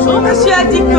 Bonjour, monsieur Adiko.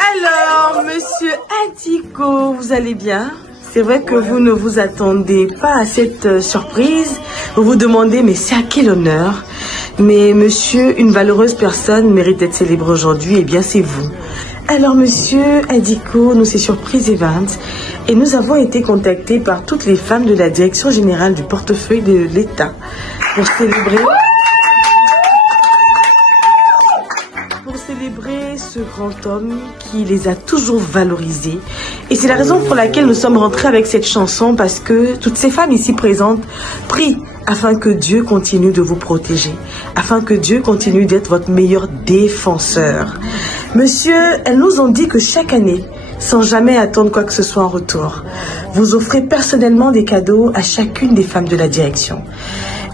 Alors, monsieur Adiko, vous allez bien? C'est vrai que vous ne vous attendez pas à cette surprise. Vous vous demandez, mais c'est à quel honneur? Mais monsieur, une valeureuse personne mérite d'être célébrée aujourd'hui, et bien c'est vous. Alors monsieur Adiko, nous c'est Surprise Event et nous avons été contactés par toutes les femmes de la Direction Générale du Portefeuille de l'État pour célébrer ce grand homme qui les a toujours valorisés. Et c'est la raison pour laquelle nous sommes rentrés avec cette chanson, parce que toutes ces femmes ici présentes prient afin que Dieu continue de vous protéger, afin que Dieu continue d'être votre meilleur défenseur. Monsieur, elles nous ont dit que chaque année, sans jamais attendre quoi que ce soit en retour, vous offrez personnellement des cadeaux à chacune des femmes de la direction.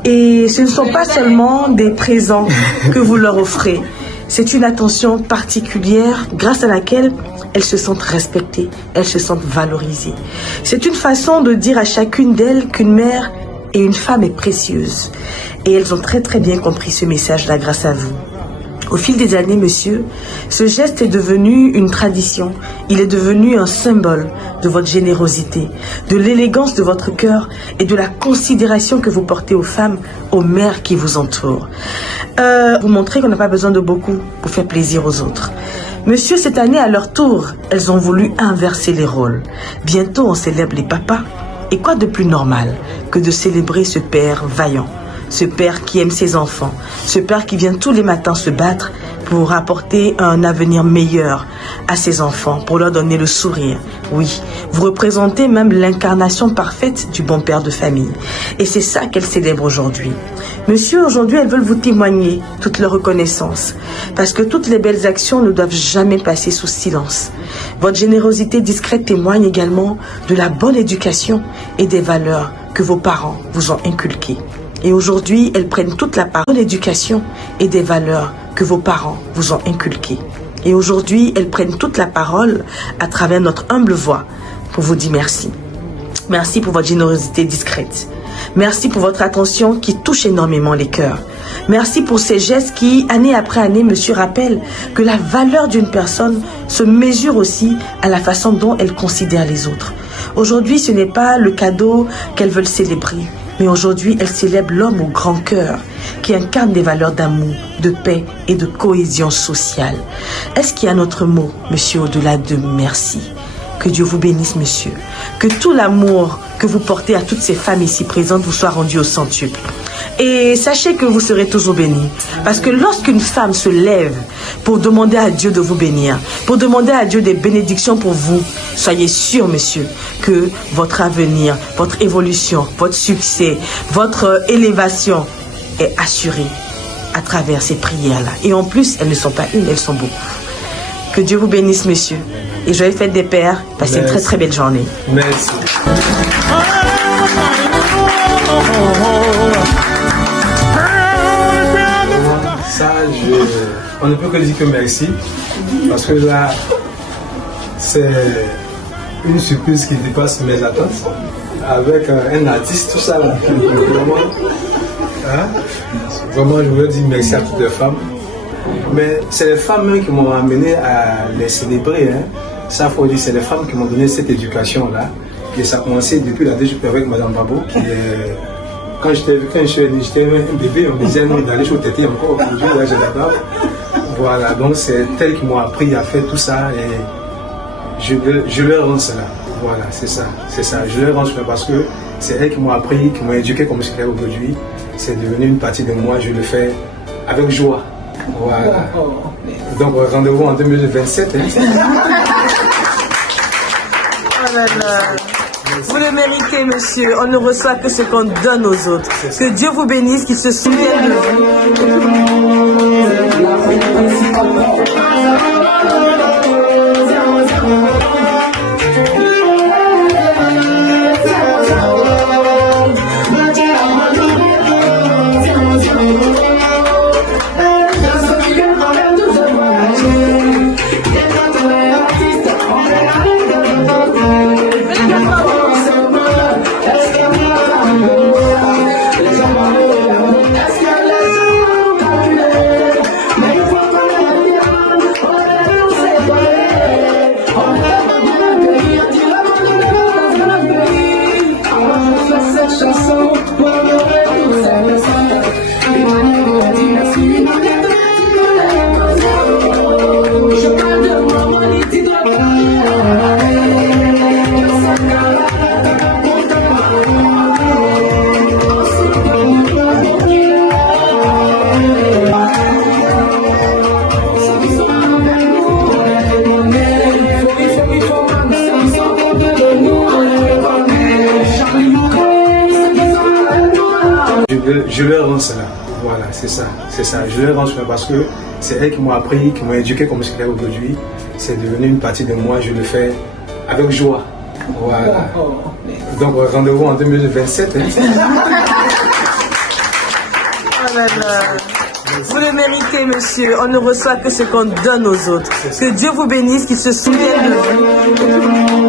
Et ce ne sont pas seulement des présents que vous leur offrez. C'est une attention particulière grâce à laquelle elles se sentent respectées, elles se sentent valorisées. C'est une façon de dire à chacune d'elles qu'une mère et une femme est précieuse. Et elles ont très bien compris ce message-là grâce à vous. Au fil des années, monsieur, ce geste est devenu une tradition. Il est devenu un symbole de votre générosité, de l'élégance de votre cœur et de la considération que vous portez aux femmes, aux mères qui vous entourent. Vous montrez qu'on n'a pas besoin de beaucoup pour faire plaisir aux autres. Monsieur, cette année, à leur tour, elles ont voulu inverser les rôles. Bientôt, on célèbre les papas. Et quoi de plus normal que de célébrer ce père vaillant, ce père qui aime ses enfants, ce père qui vient tous les matins se battre pour apporter un avenir meilleur à ses enfants, pour leur donner le sourire. Oui, vous représentez même l'incarnation parfaite du bon père de famille. Et c'est ça qu'elles célèbrent aujourd'hui. Monsieur, aujourd'hui, elles veulent vous témoigner toute leur reconnaissance, parce que toutes les belles actions ne doivent jamais passer sous silence. Votre générosité discrète témoigne également de la bonne éducation et des valeurs que vos parents vous ont inculquées. Et aujourd'hui, elles prennent toute la part de l'éducation et des valeurs que vos parents vous ont inculquées. Et aujourd'hui, elles prennent toute la parole à travers notre humble voix pour vous dire merci. Merci pour votre générosité discrète. Merci pour votre attention qui touche énormément les cœurs. Merci pour ces gestes qui, année après année, monsieur, rappellent que la valeur d'une personne se mesure aussi à la façon dont elle considère les autres. Aujourd'hui, ce n'est pas le cadeau qu'elles veulent célébrer, mais aujourd'hui, elles célèbrent l'homme au grand cœur qui incarne des valeurs d'amour, de paix et de cohésion sociale. Est-ce qu'il y a un autre mot, monsieur, au-delà de merci? Que Dieu vous bénisse, monsieur. Que tout l'amour que vous portez à toutes ces femmes ici présentes vous soit rendu au centuple. Et sachez que vous serez toujours bénis. Parce que lorsqu'une femme se lève pour demander à Dieu de vous bénir, pour demander à Dieu des bénédictions pour vous, soyez sûr, monsieur, que votre avenir, votre évolution, votre succès, votre élévation est assurée à travers ces prières-là. Et en plus, elles ne sont pas une, elles sont beaucoup. Que Dieu vous bénisse, monsieur. Et joyeux fête des pères. Passez une très belle journée. Merci. Ça, on ne peut que dire que merci. Parce que là, c'est une surprise qui dépasse mes attentes. Avec un artiste, tout ça là. Vraiment, je voudrais dire merci à toutes les femmes. Mais c'est les femmes qui m'ont amené à les célébrer. Hein. Ça, faut dire, c'est les femmes qui m'ont donné cette éducation-là. Et ça a commencé depuis la déjeuner avec Madame Babo, qui est... Quand j'étais un bébé, on me disait non, d'aller chez Tété encore. Aujourd'hui, là, j'ai la barbe. Voilà, donc c'est elles qui m'ont appris à faire tout ça et je leur rends cela. Voilà, c'est ça. Je leur rends cela parce que c'est elles qui m'ont appris, qui m'ont éduqué comme je suis aujourd'hui. C'est devenu une partie de moi, je le fais avec joie. Voilà. Donc rendez-vous en 2027. Hein. Oh là là. Vous le méritez, monsieur. On ne reçoit que ce qu'on donne aux autres. Que Dieu vous bénisse, qu'il se souvienne de vous. Je leur rends cela. Voilà, c'est ça. Je leur rends cela parce que c'est elles qui m'ont appris, qui m'ont éduqué comme je suis aujourd'hui. C'est devenu une partie de moi, je le fais avec joie. Voilà. Donc rendez-vous en 2027. Hein. Oh là là. Vous le méritez, monsieur. On ne reçoit que ce qu'on donne aux autres. Que Dieu vous bénisse, qu'il se souvienne de vous.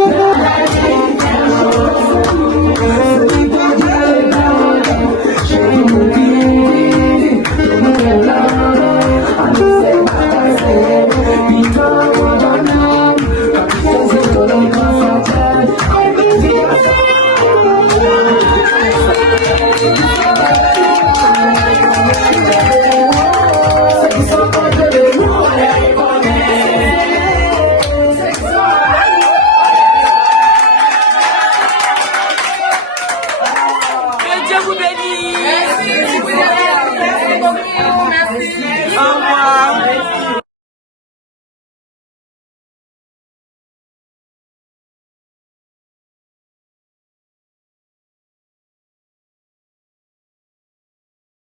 And